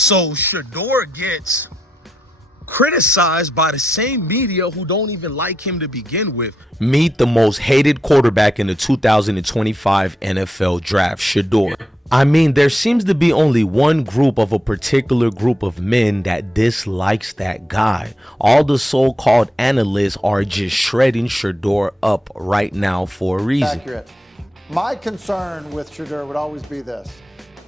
So Shedeur gets criticized by the same media who don't even like him to begin with. Meet the most hated quarterback in the 2025 NFL draft, Shedeur. I mean, there seems to be only one group of a particular group of men that dislikes that guy. All the so-called analysts are just shredding Shedeur up right now for a reason. Accurate. My concern with Shedeur would always be this.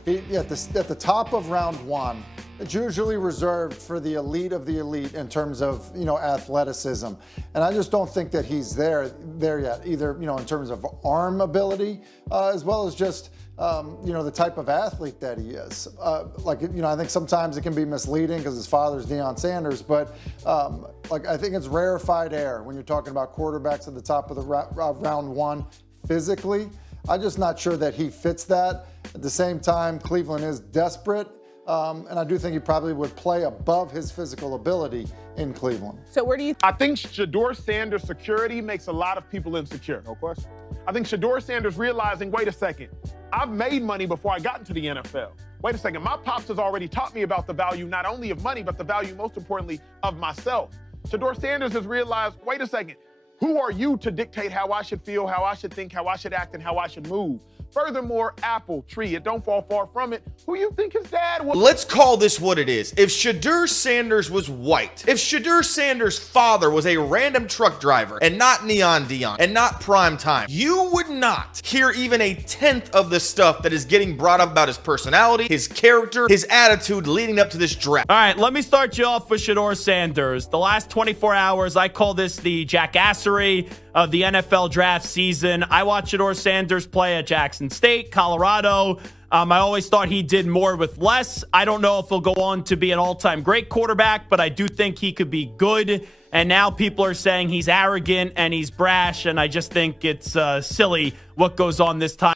At the top of round one, it's usually reserved for the elite of the elite in terms of, athleticism. And I just don't think that he's there yet, either, in terms of arm ability, as well as just, the type of athlete that he is. I think sometimes it can be misleading because his father's Deion Sanders, but I think it's rarefied air when you're talking about quarterbacks at the top of the round one physically. I'm just not sure that he fits that. At the same time, Cleveland is desperate. And I do think he probably would play above his physical ability in Cleveland. So where do you... I think Shedeur Sanders' security makes a lot of people insecure. No question. I think Shedeur Sanders realizing, wait a second, I've made money before I got into the NFL. Wait a second, my pops has already taught me about the value not only of money, but the value, most importantly, of myself. Shedeur Sanders has realized, wait a second, who are you to dictate how I should feel, how I should think, how I should act, and how I should move? Furthermore, apple tree, it don't fall far from it. Who you think his dad was? Let's call this what it is. If Shedeur Sanders was white, if Shedeur Sanders' father was a random truck driver and not Neon Deion and not prime time, you would not hear even a tenth of the stuff that is getting brought up about his personality, his character, his attitude leading up to this draft. All right, let me start you off with Shedeur Sanders. The last 24 hours, I call this the jackassery of the NFL draft season. I watched Shedeur Sanders play at Jackson State, Colorado. I always thought he did more with less. I don't know if he'll go on to be an all-time great quarterback, but I do think he could be good. And now people are saying he's arrogant and he's brash, and I just think it's silly what goes on this time.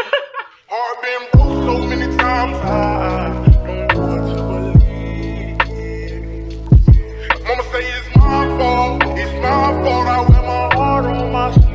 I've been broke so many times, I don't know what to believe. Mama say it's my fault, I wear my heart on my sleeve.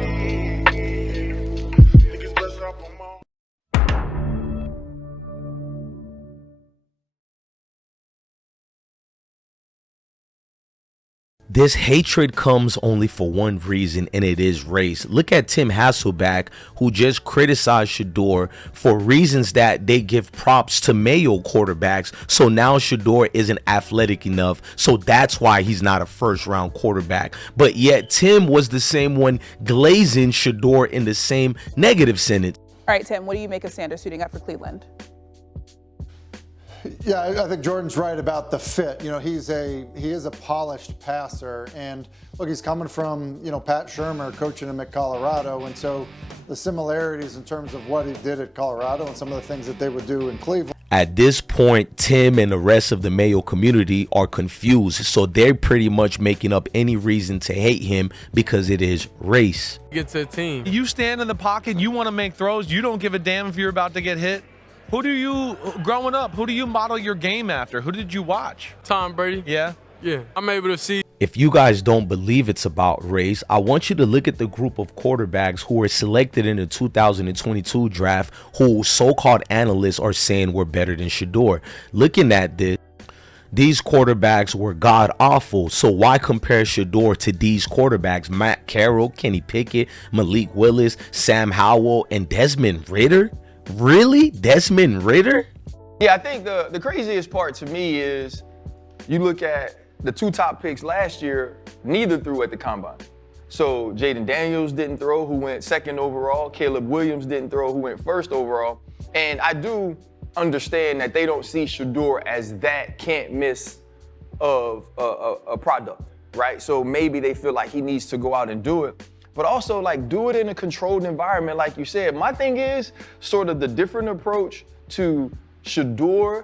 This hatred comes only for one reason, and it is race. Look at Tim Hasselbeck, who just criticized Shedeur for reasons that they give props to Mayo quarterbacks. So now Shedeur isn't athletic enough, so that's why he's not a first-round quarterback. But yet Tim was the same one glazing Shedeur in the same negative sentence. All right, Tim, what do you make of Sanders suiting up for Cleveland? Yeah, I think Jordan's right about the fit. He is a polished passer, and look, he's coming from, Pat Shurmur coaching him at Colorado, and so the similarities in terms of what he did at Colorado and some of the things that they would do in Cleveland. At this point, Tim and the rest of the Mayo community are confused, so they're pretty much making up any reason to hate him because it is race. Get to the team. You stand in the pocket, you want to make throws, you don't give a damn if you're about to get hit. Growing up, who do you model your game after? Who did you watch? Tom Brady. Yeah? Yeah. I'm able to see. If you guys don't believe it's about race, I want you to look at the group of quarterbacks who were selected in the 2022 draft who so-called analysts are saying were better than Shedeur. Looking at this, these quarterbacks were god-awful, so why compare Shedeur to these quarterbacks? Matt Carroll, Kenny Pickett, Malik Willis, Sam Howell, and Desmond Ridder? Really? Desmond Ridder? Yeah, I think the craziest part to me is you look at the two top picks last year, neither threw at the combine. So Jaden Daniels didn't throw, who went second overall. Caleb Williams didn't throw, who went first overall. And I do understand that they don't see Shedeur as that can't miss of a product, right? So maybe they feel like he needs to go out and do it. But also, do it in a controlled environment, like you said. My thing is sort of the different approach to Shedeur,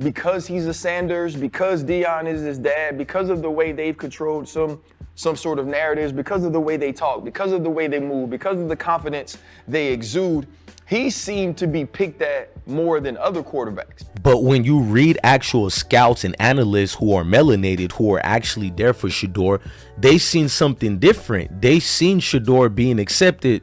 because he's a Sanders, because Deion is his dad, because of the way they've controlled some sort of narratives, because of the way they talk, because of the way they move, because of the confidence they exude. he seemed to be picked at more than other quarterbacks. But when you read actual scouts and analysts who are melanated, who are actually there for Shedeur, they seen something different. They seen Shedeur being accepted.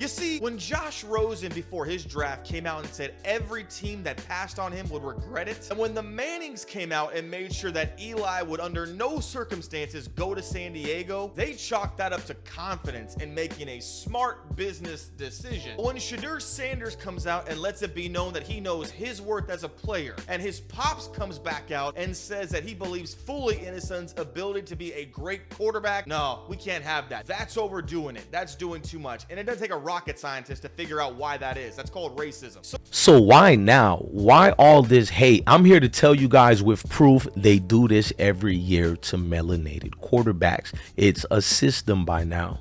You see, when Josh Rosen before his draft came out and said every team that passed on him would regret it, and when the Mannings came out and made sure that Eli would under no circumstances go to San Diego, they chalked that up to confidence in making a smart business decision. When Shedeur Sanders comes out and lets it be known that he knows his worth as a player, and his pops comes back out and says that he believes fully in his son's ability to be a great quarterback, no, we can't have that. That's overdoing it. That's doing too much. And it doesn't take a rocket scientist to figure out why that is. That's called racism. So why now? Why all this hate? I'm here to tell you guys with proof. They do this every year to melanated quarterbacks. It's a system by now.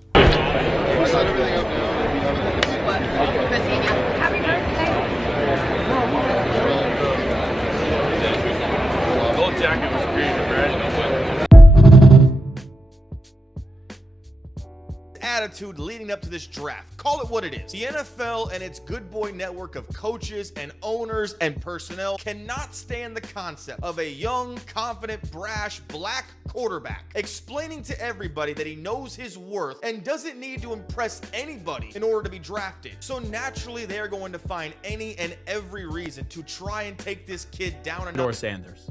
Attitude leading up to this draft. Call it what it is. The NFL and its good boy network of coaches and owners and personnel cannot stand the concept of a young, confident, brash, black quarterback explaining to everybody that he knows his worth and doesn't need to impress anybody in order to be drafted. So naturally, they're going to find any and every reason to try and take this kid down another. Shedeur Sanders.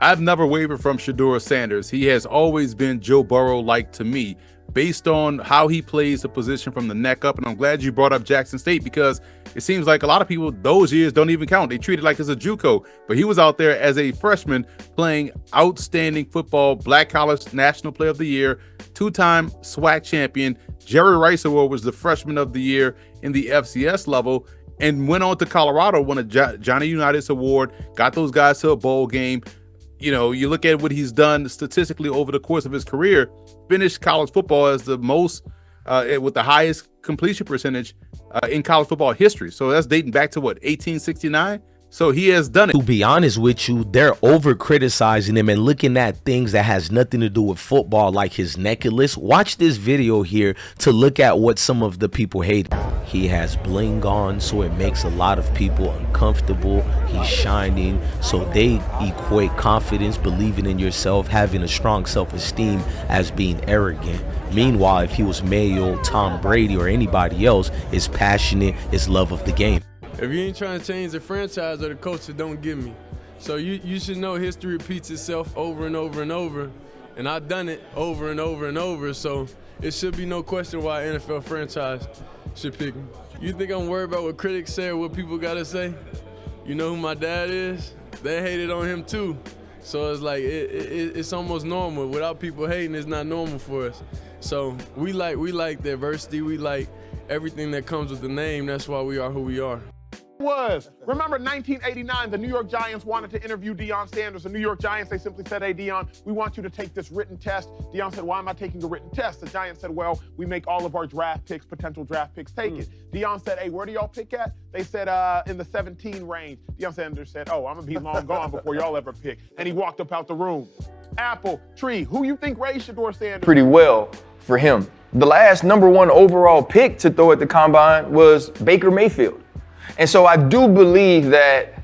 I've never wavered from Shedeur Sanders. He has always been Joe Burrow-like to me, based on how he plays the position from the neck up. And I'm glad you brought up Jackson State, because it seems like a lot of people, those years don't even count. They treat it like it's a JUCO, but he was out there as a freshman playing outstanding football, Black College National Player of the Year, two-time SWAC champion. Jerry Rice Award was the freshman of the year in the FCS level, and went on to Colorado, won a Johnny Unitas Award, got those guys to a bowl game. You know, you look at what he's done statistically over the course of his career, finished college football as the most, with the highest completion percentage in college football history. So that's dating back to what, 1869? So he has done it. To be honest with you, they're over criticizing him and looking at things that has nothing to do with football, like his necklace. Watch this video here to look at what some of the people hate. He has bling on, so it makes a lot of people uncomfortable. He's shining, so they equate confidence, believing in yourself, having a strong self-esteem as being arrogant. Meanwhile, if he was Mayo, Tom Brady, or anybody else, it's passionate, it's love of the game. If you ain't trying to change the franchise or the culture, don't give me. So you should know history repeats itself over and over and over, and I've done it over and over and over, so it should be no question why an NFL franchise should pick me. You think I'm worried about what critics say or what people gotta say? You know who my dad is? They hated on him too. So it's like, it's almost normal. Without people hating, it's not normal for us. So we like diversity, we like everything that comes with the name. That's why we are who we are. Remember 1989, the New York Giants wanted to interview Deion Sanders. The New York Giants, they simply said, hey, Deion, we want you to take this written test. Deion said, why am I taking a written test? The Giants said, well, we make all of our draft picks, potential draft picks, take it. Deion said, hey, where do y'all pick at? They said, in the 17 range. Deion Sanders said, oh, I'm gonna be long gone before y'all ever pick. And he walked up out the room. Apple, Tree, who you think raised Shedeur Sanders? Pretty well for him. The last #1 overall pick to throw at the combine was Baker Mayfield. And so I do believe that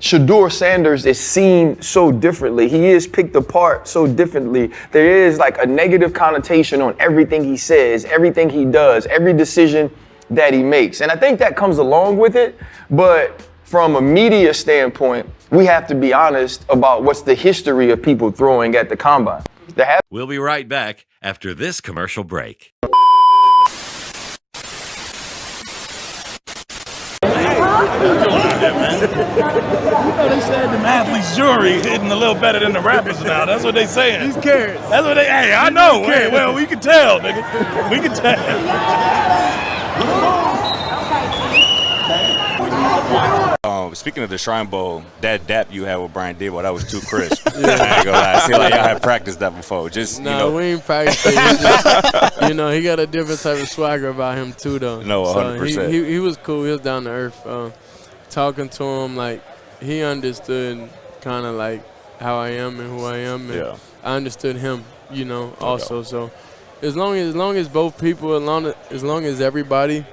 Shedeur Sanders is seen so differently. He is picked apart so differently. There is like a negative connotation on everything he says, everything he does, every decision that he makes. And I think that comes along with it. But from a media standpoint, we have to be honest about what's the history of people throwing at the combine. We'll be right back after this commercial break. They said the athlete's jury hitting a little better than the rappers now. That's what they saying. He's carrots. That's what they. Hey, I know. Hey, well, we can tell, nigga. We can tell. Speaking of the Shrine Bowl, that dap you had with Brian Debo, that was too crisp. I ain't gonna lie. I feel like y'all had practiced that before. Just we ain't practiced it. You know, he got a different type of swagger about him too, though. No, 100%. So he was cool. He was down to earth. Talking to him, like he understood kind of like how I am and who I am, and I understood him. You know, also. So as long as both people, as long as everybody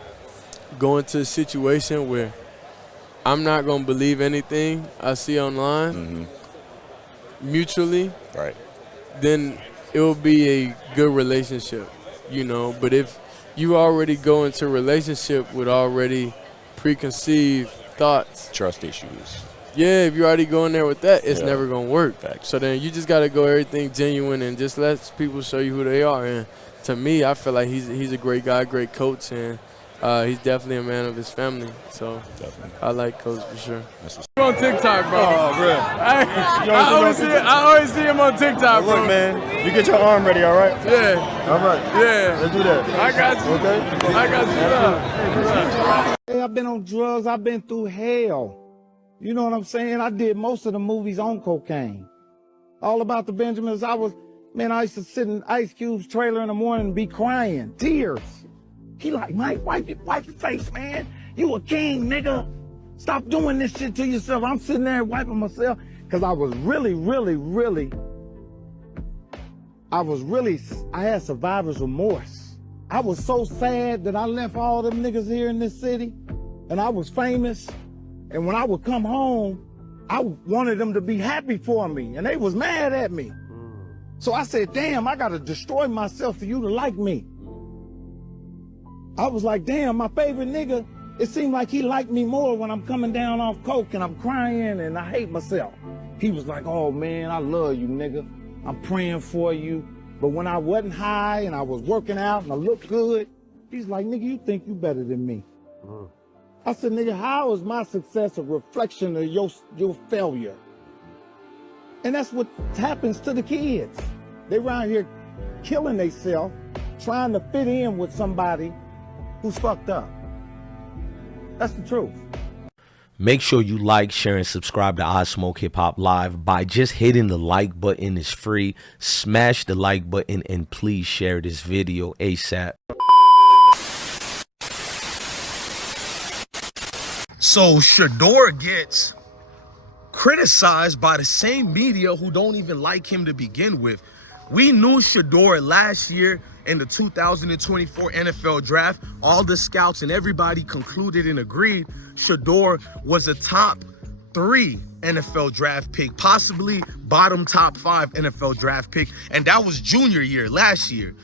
go into a situation where I'm not going to believe anything I see online mutually, right? Then it will be a good relationship, you know. But if you already go into a relationship with already preconceived thoughts, trust issues. Yeah, if you already go in there with that, it's Yeah. never going to work. So then you just got to go everything genuine and just let people show you who they are. And to me, I feel like he's a great guy, great coach, and he's definitely a man of his family. So I like Coach for sure. I'm on TikTok, bro. Oh, bro. I always see him on TikTok, bro. Look, man, you get your arm ready, all right? Yeah. All right. Yeah. Let's do that. I got you. Okay? I got you. Hey, I've been on drugs. I've been through hell. You know what I'm saying? I did most of the movies on cocaine. All About the Benjamins. I used to sit in Ice Cube's trailer in the morning and be crying, tears. He like, Mike, wipe your face, man. You a king, nigga. Stop doing this shit to yourself. I'm sitting there wiping myself because I was I had survivor's remorse. I was so sad that I left all them niggas here in this city and I was famous. And when I would come home, I wanted them to be happy for me and they was mad at me. So I said, damn, I gotta destroy myself for you to like me. I was like, damn, my favorite nigga, it seemed like he liked me more when I'm coming down off coke and I'm crying and I hate myself. He was like, oh man, I love you, nigga. I'm praying for you. But when I wasn't high and I was working out and I looked good, he's like, nigga, you think you better than me. I said, nigga, how is my success a reflection of your failure? And that's what happens to the kids. They around here killing themselves, trying to fit in with somebody who's fucked up. That's the truth. Make sure you like, share, and subscribe to I Smoke Hip Hop Live by just hitting the like button. It's free. Smash the like button and please share this video ASAP. So Shedeur gets criticized by the same media who don't even like him to begin with. We knew Shedeur last year in the 2024 NFL draft. All the scouts and everybody concluded and agreed Shedeur was a top 3 NFL draft pick, possibly bottom top 5 NFL draft pick. And that was junior year last year.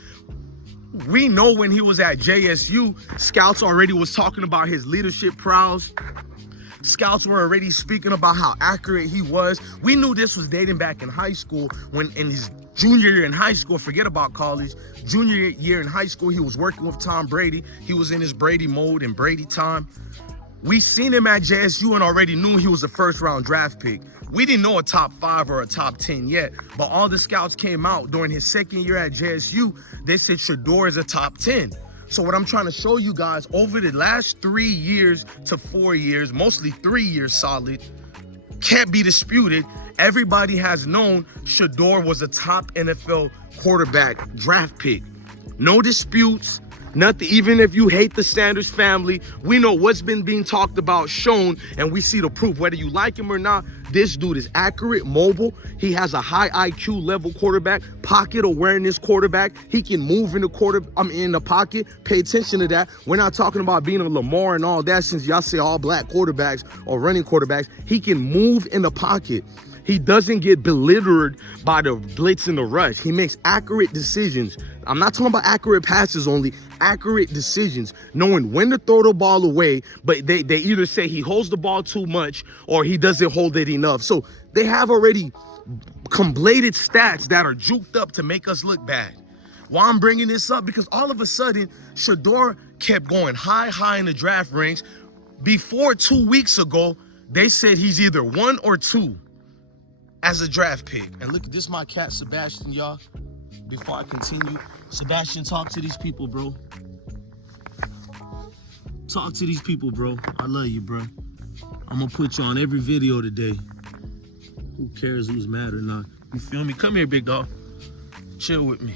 We know when he was at JSU, scouts already was talking about his leadership prowess. Scouts were already speaking about how accurate he was. We knew this was dating back in high school when in his junior year in high school, forget about college, junior year in high school, he was working with Tom Brady. He was in his Brady mode and Brady time. We seen him at JSU and already knew he was a first round draft pick. We didn't know a top 5 or a top 10 yet, but all the scouts came out during his second year at JSU. They said Shedeur is a top 10. So what I'm trying to show you guys, over the last 3 years to 4 years, mostly 3 years solid, can't be disputed. Everybody has known Shedeur was a top NFL quarterback draft pick. No disputes. Nothing. Even if you hate the Sanders family, we know what's been being talked about, shown, and we see the proof. Whether you like him or not, this dude is accurate, mobile. He has a high IQ level quarterback, pocket awareness quarterback. He can move in the pocket. Pay attention to that. We're not talking about being a Lamar and all that, since y'all say all black quarterbacks or running quarterbacks. He can move in the pocket. He doesn't get belittled by the blitz and the rush. He makes accurate decisions. I'm not talking about accurate passes only, accurate decisions, knowing when to throw the ball away, but they either say he holds the ball too much or he doesn't hold it enough. So they have already completed stats that are juked up to make us look bad. Why I'm bringing this up? Because all of a sudden, Shedeur kept going high in the draft ranks. Before 2 weeks ago, they said he's either 1 or 2 as a draft pick. And look, this is my cat, Sebastian, y'all. Before I continue, Sebastian, talk to these people, bro. Talk to these people, bro. I love you, bro. I'm gonna put you on every video today. Who cares who's mad or not? You feel me? Come here, big dog. Chill with me.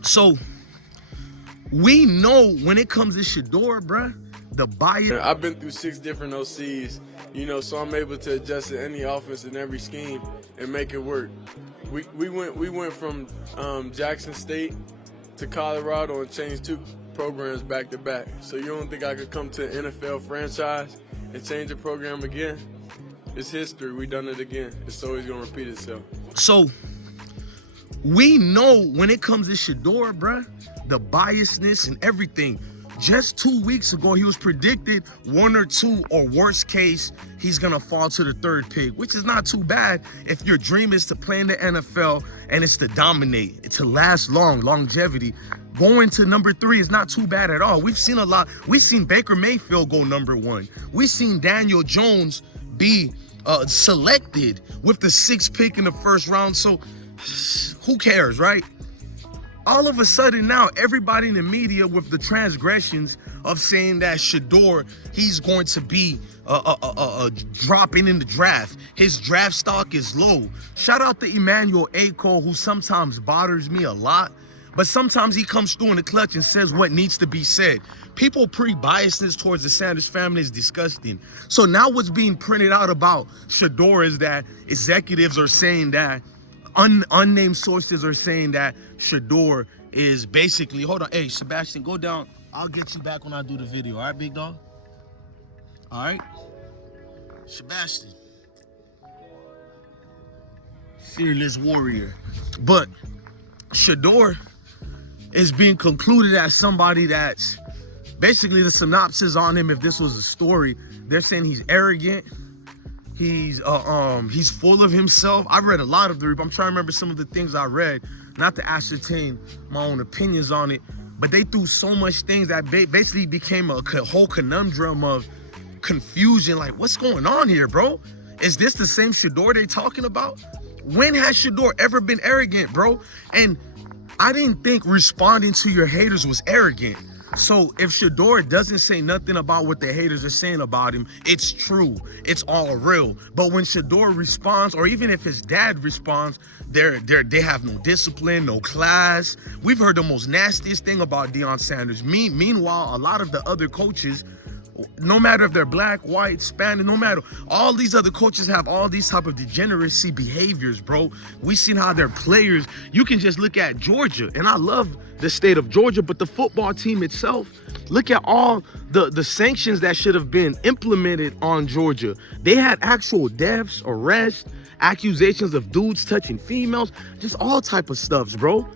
So, we know when it comes to Shedeur, bruh, the bias. I've been through 6 different OCs, you know, so I'm able to adjust to any offense and every scheme and make it work. We went from Jackson State to Colorado and changed programs back to back. So you don't think I could come to an NFL franchise and change the program again? It's history. We done it again. It's always gonna repeat itself. So we know when it comes to Shedeur, bruh, the biasness and everything. Just 2 weeks ago, he was predicted 1 or 2, or worst case, he's gonna fall to the 3rd pick, which is not too bad if your dream is to play in the NFL and it's to dominate, to last long, longevity. Going to number 3 is not too bad at all. We've seen a lot. We've seen Baker Mayfield go number 1. We've seen Daniel Jones be selected with the 6th pick in the 1st round. So who cares, right? All of a sudden now, everybody in the media with the transgressions of saying that Shedeur, he's going to be dropping in the draft. His draft stock is low. Shout out to Emmanuel Aiko, who sometimes bothers me a lot, but sometimes he comes through in the clutch and says what needs to be said. People pre-biasness towards the Sanders family is disgusting. So now what's being printed out about Shedeur is that executives are saying that unnamed sources are saying that Shedeur is basically, hold on, hey, Sebastian, go down. I'll get you back when I do the video, all right, big dog? All right? Sebastian. Fearless warrior. But Shedeur is being concluded as somebody that's, basically the synopsis on him, if this was a story, they're saying he's arrogant, he's full of himself. I read a lot of the report. I'm trying to remember some of the things I read, not to ascertain my own opinions on it, but they threw so much things that basically became a whole conundrum of confusion. Like, what's going on here, bro? Is this the same Shedeur they talking about? When has Shedeur ever been arrogant, bro? And I didn't think responding to your haters was arrogant. So if Shedeur doesn't say nothing about what the haters are saying about him, it's true. It's all real. But when Shedeur responds, or even if his dad responds, they have no discipline, no class. We've heard the most nastiest thing about Deion Sanders. Meanwhile, a lot of the other coaches, no matter if they're black, white, Spanish, no matter, all these other coaches have all these type of degeneracy behaviors, bro. We seen how their players, you can just look at Georgia, and I love the state of Georgia, but the football team itself, look at all the sanctions that should have been implemented on Georgia. They had actual deaths, arrests, accusations of dudes touching females, just all type of stuffs, bro.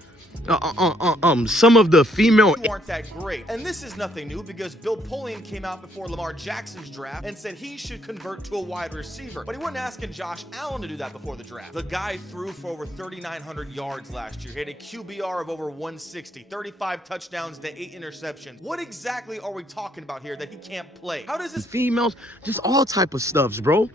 Some of the female aren't that great. And this is nothing new because Bill Polian came out before Lamar Jackson's draft and said he should convert to a wide receiver. But he wasn't asking Josh Allen to do that before the draft. The guy threw for over 3,900 yards last year. He had a QBR of over 160, 35 touchdowns to 8 interceptions. What exactly are we talking about here that he can't play? How does this females, just all type of stuffs, bro.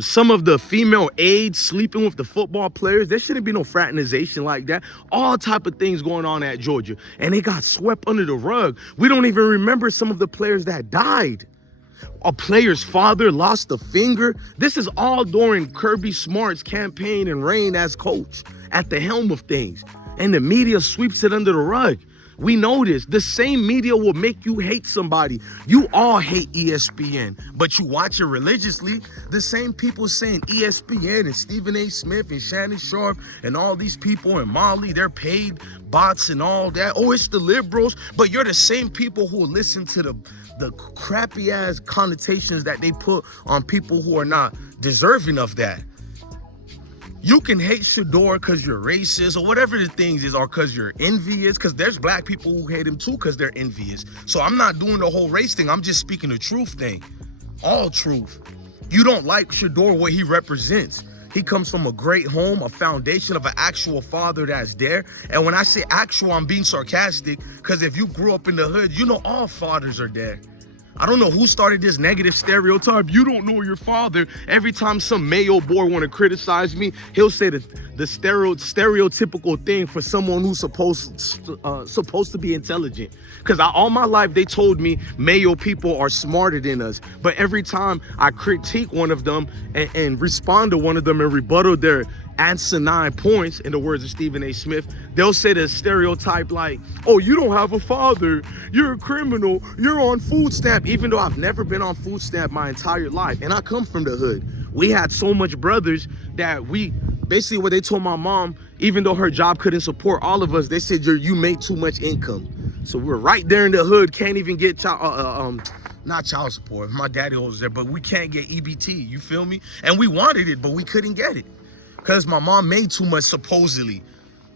Some of the female aides sleeping with the football players. There shouldn't be no fraternization like that. All type of things going on at Georgia, and they got swept under the rug. We don't even remember some of the players that died. A player's father lost a finger. This is all during Kirby Smart's campaign and reign as coach at the helm of things, and the media sweeps it under the rug. We know this. The same media will make you hate somebody. You all hate ESPN, but you watch it religiously. The same people saying ESPN and Stephen A. Smith and Shannon Sharp and all these people and Molly, they're paid bots and all that. Oh, it's the liberals. But you're the same people who listen to the crappy ass connotations that they put on people who are not deserving of that. You can hate Shedeur because you're racist or whatever the things is, or because you're envious, because there's black people who hate him too because they're envious. So I'm not doing the whole race thing. I'm just speaking the truth thing. All truth. You don't like Shedeur, what he represents. He comes from a great home, a foundation of an actual father that's there. And when I say actual, I'm being sarcastic because if you grew up in the hood, you know all fathers are there. I don't know who started this negative stereotype. You don't know your father. Every time some Mayo boy want to criticize me, he'll say the stereotypical thing for someone who's supposed to be intelligent. Because all my life they told me Mayo people are smarter than us. But every time I critique one of them and respond to one of them and rebuttal their asinine points, in the words of Stephen A. Smith, they'll say the stereotype like, oh, you don't have a father, you're a criminal, you're on food stamp, even though I've never been on food stamp my entire life. And I come from the hood. We had so much brothers that we, basically what they told my mom, even though her job couldn't support all of us, they said, you make too much income. So we're right there in the hood, can't even get not child support. My daddy was there, but we can't get EBT. You feel me? And we wanted it, but we couldn't get it because my mom made too much, supposedly.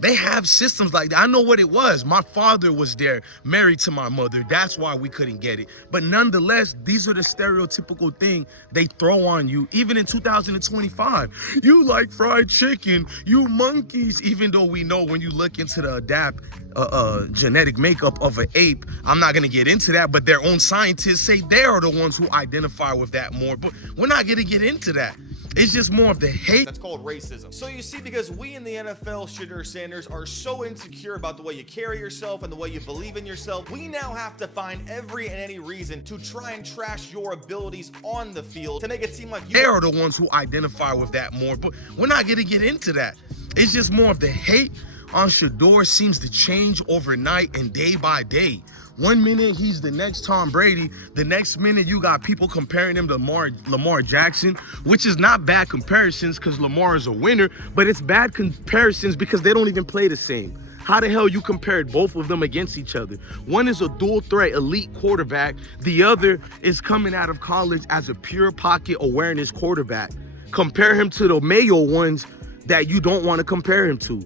They have systems like that. I know what it was. My father was there, married to my mother. That's why we couldn't get it. But nonetheless, these are the stereotypical thing they throw on you. Even in 2025, you like fried chicken, you monkeys. Even though we know when you look into the genetic makeup of an ape, I'm not gonna get into that, but their own scientists say they are the ones who identify with that more. But we're not gonna get into that. It's just more of the hate. That's called racism. So you see, because we in the NFL, Shedeur Sanders, are so insecure about the way you carry yourself and the way you believe in yourself, we now have to find every and any reason to try and trash your abilities on the field to make it seem like you they are the ones who identify with that more. But we're not gonna get into that. It's just more of the hate on Shedeur seems to change overnight and day by day. 1 minute he's the next Tom Brady, the next minute you got people comparing him to Lamar Jackson, which is not bad comparisons because Lamar is a winner, but it's bad comparisons because they don't even play the same. How the hell you compared both of them against each other? One is a dual threat elite quarterback, the other is coming out of college as a pure pocket awareness quarterback. Compare him to the Mayo ones that you don't want to compare him to.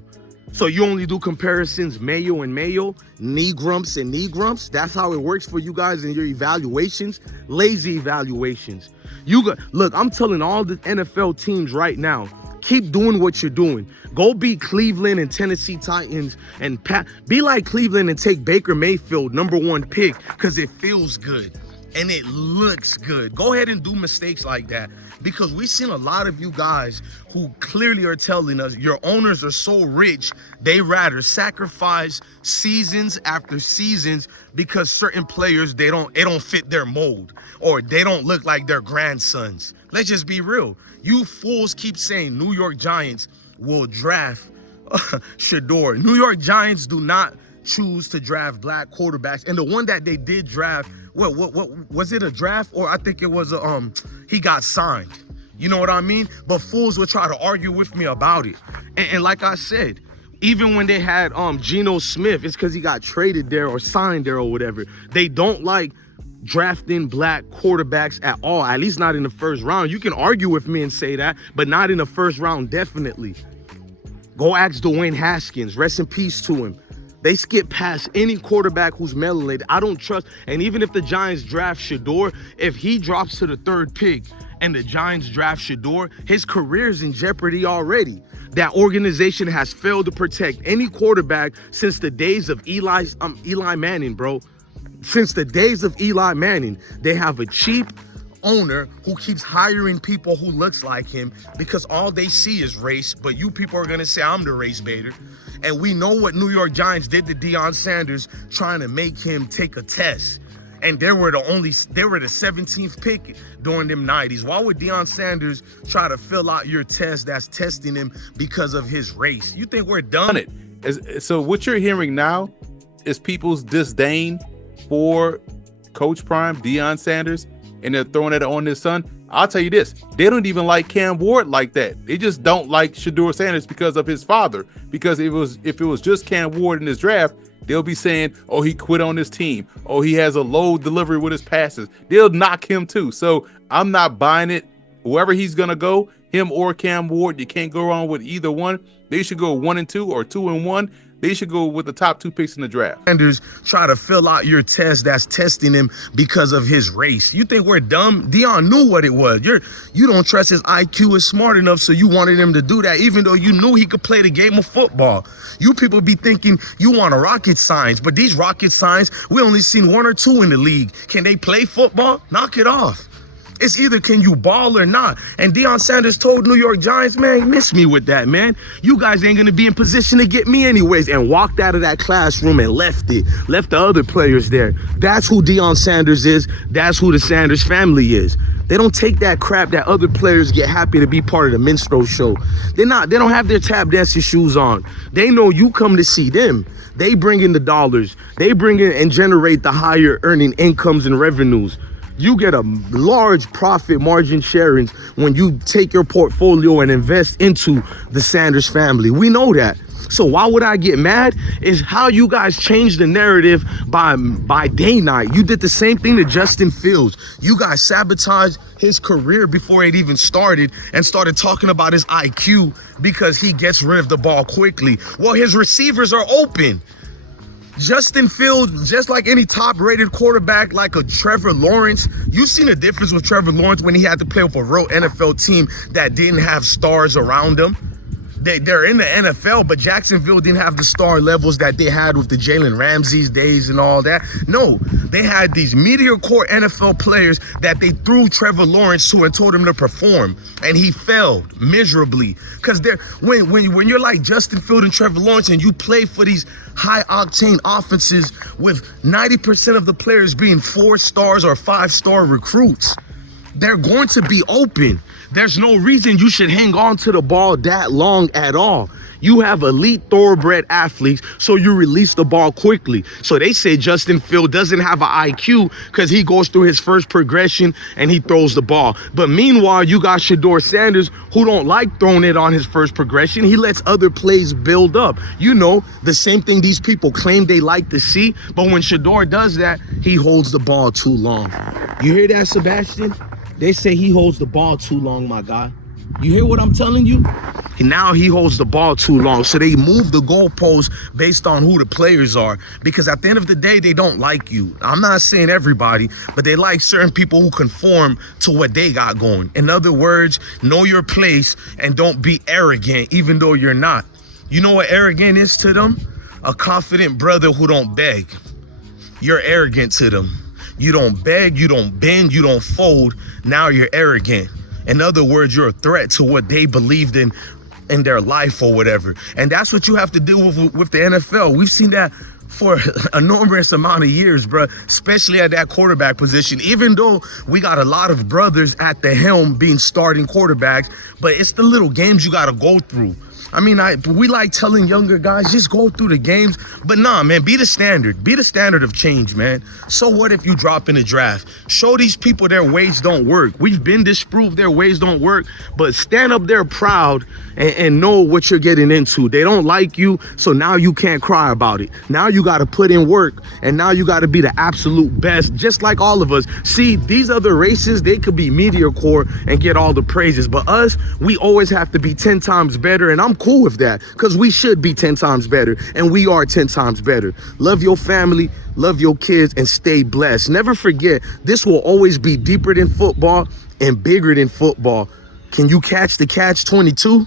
So you only do comparisons Mayo and Mayo, knee grumps and knee grumps. That's how it works for you guys in your evaluations, lazy evaluations. Look, I'm telling all the NFL teams right now, keep doing what you're doing. Go beat Cleveland and Tennessee Titans and be like Cleveland and take Baker Mayfield, #1 pick, because it feels good and it looks good. Go ahead and do mistakes like that, because we've seen a lot of you guys who clearly are telling us your owners are so rich, they rather sacrifice seasons after seasons because certain players, it don't fit their mold or they don't look like their grandsons. Let's just be real. You fools keep saying New York Giants will draft Shedeur. New York Giants do not choose to draft black quarterbacks, and the one that they did draft, what was it, a draft, or I think it was he got signed. You know what I mean? But fools would try to argue with me about it. And like I said, even when they had Geno Smith, it's because he got traded there or signed there or whatever. They don't like drafting black quarterbacks at all, at least not in the first round. You can argue with me and say that, but not in the first round, definitely. Go ask Dwayne Haskins, rest in peace to him. They skip past any quarterback who's melanated. I don't trust. And even if the Giants draft Shedeur, if he drops to the 3rd pick and the Giants draft Shedeur, his career's in jeopardy already. That organization has failed to protect any quarterback since the days of Eli Manning, bro. Since the days of Eli Manning, they have a cheap owner who keeps hiring people who looks like him because all they see is race, but you people are gonna say I'm the race baiter. And we know what New York Giants did to Deion Sanders, trying to make him take a test. And they were the 17th pick during them 90s. Why would Deion Sanders try to fill out your test that's testing him because of his race? You think we're done? So what you're hearing now is people's disdain for Coach Prime, Deion Sanders, and they're throwing it on his son. I'll tell you this, they don't even like Cam Ward like that. They just don't like Shedeur Sanders because of his father. Because if it was just Cam Ward in this draft, they'll be saying, oh, he quit on his team. Oh, he has a low delivery with his passes. They'll knock him too. So I'm not buying it. Whoever he's going to go, him or Cam Ward, you can't go wrong with either one. They should go 1 and 2 or 2 and 1. They should go with the top 2 picks in the draft. Sanders try to fill out your test that's testing him because of his race. You think we're dumb? Deion knew what it was. You don't trust his IQ is smart enough, so you wanted him to do that, even though you knew he could play the game of football. You people be thinking you want a rocket science, but these rocket science, we only seen 1 or 2 in the league. Can they play football? Knock it off. It's either can you ball or not. And Deion Sanders told New York Giants, man, miss me with that, man. You guys ain't going to be in position to get me anyways. And walked out of that classroom and left the other players there. That's who Deion Sanders is. That's who the Sanders family is. They don't take that crap that other players get happy to be part of the minstrel show. They don't have their tap dancing shoes on. They know you come to see them. They bring in the dollars. They bring in and generate the higher earning incomes and revenues. You get a large profit margin sharings when you take your portfolio and invest into the Sanders family. We know that. So why would I get mad? Is how you guys changed the narrative by day night. You did the same thing to Justin Fields. You guys sabotaged his career before it even started and started talking about his IQ because he gets rid of the ball quickly. Well, his receivers are open. Justin Fields, just like any top-rated quarterback like a Trevor Lawrence, you've seen a difference with Trevor Lawrence when he had to play with a real NFL team that didn't have stars around him. They're in the NFL, but Jacksonville didn't have the star levels that they had with the Jalen Ramsey's days and all that. No, they had these mediocre NFL players that they threw Trevor Lawrence to and told him to perform, and he failed miserably. Because when you're like Justin Fields and Trevor Lawrence and you play for these high-octane offenses with 90% of the players being 4-stars or 5-star recruits, they're going to be open. There's no reason you should hang on to the ball that long at all. You have elite thoroughbred athletes, so you release the ball quickly. So they say Justin Fields doesn't have an IQ because he goes through his first progression and he throws the ball. But meanwhile, you got Shedeur Sanders, who don't like throwing it on his first progression. He lets other plays build up. You know, the same thing these people claim they like to see. But when Shedeur does that, he holds the ball too long. You hear that, Sebastian? They say he holds the ball too long, my guy. You hear what I'm telling you? Now he holds the ball too long. So they move the goalposts based on who the players are. Because at the end of the day, they don't like you. I'm not saying everybody, but they like certain people who conform to what they got going. In other words, know your place and don't be arrogant, even though you're not. You know what arrogant is to them? A confident brother who don't beg. You're arrogant to them. You don't beg, you don't bend, you don't fold. Now you're arrogant. In other words, you're a threat to what they believed in their life or whatever. And that's what you have to deal with the NFL. We've seen that for an enormous amount of years, bro, especially at that quarterback position, even though we got a lot of brothers at the helm being starting quarterbacks, but it's the little games you got to go through. I mean, we like telling younger guys, just go through the games. But nah, man, be the standard. Be the standard of change, man. So what if you drop in the draft? Show these people their ways don't work. We've been disproved their ways don't work, but stand up there proud and know what you're getting into. They don't like you, so now you can't cry about it. Now you got to put in work, and now you got to be the absolute best, just like all of us. See, these other races, they could be mediocre and get all the praises, but us, we always have to be 10 times better, and I'm cool with that because we should be 10 times better, and we are 10 times better. Love your family, love your kids, and stay blessed. Never forget, this will always be deeper than football and bigger than football. Can you catch the catch-22?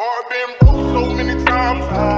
I've been broke so many times.